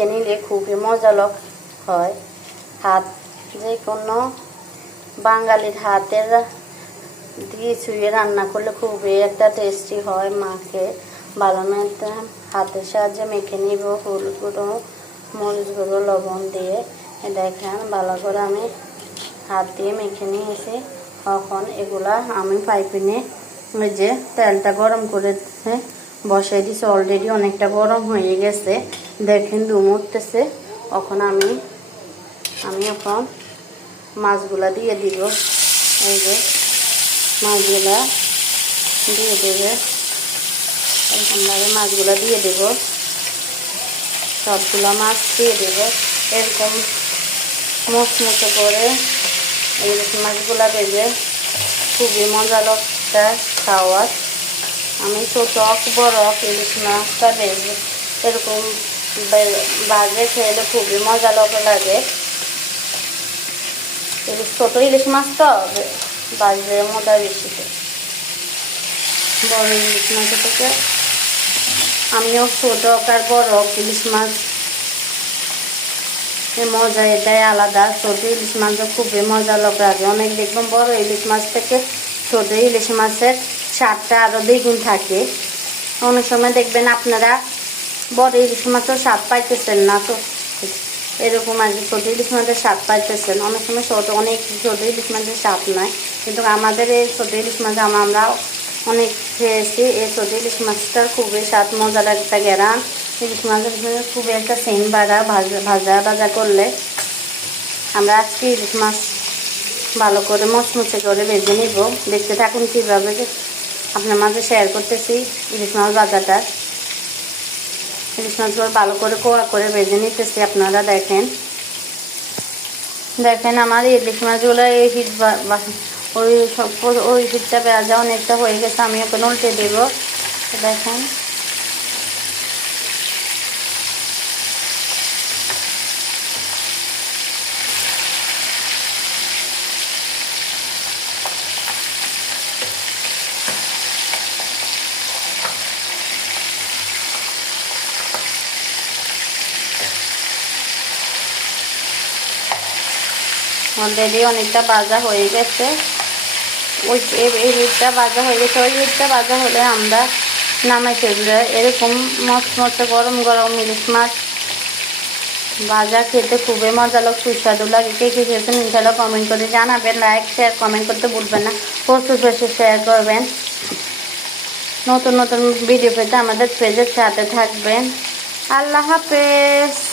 মেখে নিলে খুবই মজালক হয়। হাত যে কোনো বাঙালির হাতের দিয়ে ছুঁয়ে রান্না করলে খুবই একটা টেস্টি হয়। মাকে ভালো মতো হাতের সাহায্যে মেখে নিব, হলুদ গুঁড়ো, মরিচ গুঁড়ো, লবণ দিয়ে। দেখেন ভালো করে আমি হাত দিয়ে মেখে নিয়েছি। এখন এগুলা আমি পাইপিনে ওই যে তেলটা গরম করে বসাই দিছি, অলরেডি অনেকটা গরম হয়ে গেছে। দেখেন দুম উঠতেছে। এখন আমি এখন মাছগুলা দিয়ে দিব। এই যে মাছগুলা দিয়ে দেবে, এরকমভাবে মাছগুলা দিয়ে দেব, সবগুলা মাছ দিয়ে দেব। এরকম মুচমুচে করে ইলিশ মাছগুলা ভেজে খুবই মজার একটা খাওয়ার। আমি ছোট বড় ইলিশ মাছটা ভেজে এরকম বাজে খেলে খুবই মজা লাগে। ছোট ইলিশ মাছ তো বাজে মজা বেশি। বড় ইলিশ মাছ থেকে আমিও ছোট আর বড় ইলিশ মাছ মজা এটাই আলাদা। ছোট ইলিশ মাছও খুবই মজা লাগে অনেক। দেখবেন বড় ইলিশ মাছ থেকে ছোট ইলিশ মাছের স্বাদটা আরো দ্বিগুণ থাকে। অনেক সময় দেখবেন আপনারা বড় ইলিশ মাছও স্বাদ পাইতেছেন না, তো এরকম আর কি ছোট ইলিশ মাছের স্বাদ পাইতেছেন। অনেক সময় অনেক ছোট ইলিশ মাছের স্বাদ নয়, কিন্তু আমাদের এই ছোট ইলিশ মাছ আমরা অনেক খেয়েছি। এই ছোট ইলিশ মাছটার খুবই স্বাদ, মজার একটা গেরান। ইলিশ মাছের খুবই একটা সেন্ট বাড়া ভাজা করলে। আমরা আজকে ইলিশ মাছ ভালো করে মচমচে করে ভেজে নিব। দেখতে থাকুন কীভাবে আপনার মাঝে শেয়ার করতেছি ইলিশ মাছ ভাজাটা। ইলিশ মাছগুলো ভালো করে কোয়া করে ভেজে নিতেছি। আপনারা দেখেন আমার ইলিশ মাছগুলো এই ওই হিটটা ভাজা অনেকটা হয়ে গেছে। আমি ওখানে উল্টে দেব। দেখেন অলরেডি অনেকটা ভাজা হয়ে গেছে। এই হিটটা ভাজা হয়ে গেছে। ওই হিটটা ভাজা হলে আমরা নামাই ফেলবে। এরকম মচমচে গরম গরম ইলিশ মাছ ভাজা খেতে খুবই মজা লাগে, সুস্বাদু লাগে। কে কে খেয়েছেন ইনশাআল্লাহ কমেন্ট করে জানাবেন। লাইক শেয়ার কমেন্ট করতে ভুলবেন না, প্রচুর বেশি শেয়ার করবেন। নতুন নতুন ভিডিও পেতে আমাদের পেজের সাথে থাকবেন। আল্লাহ হাফেজ।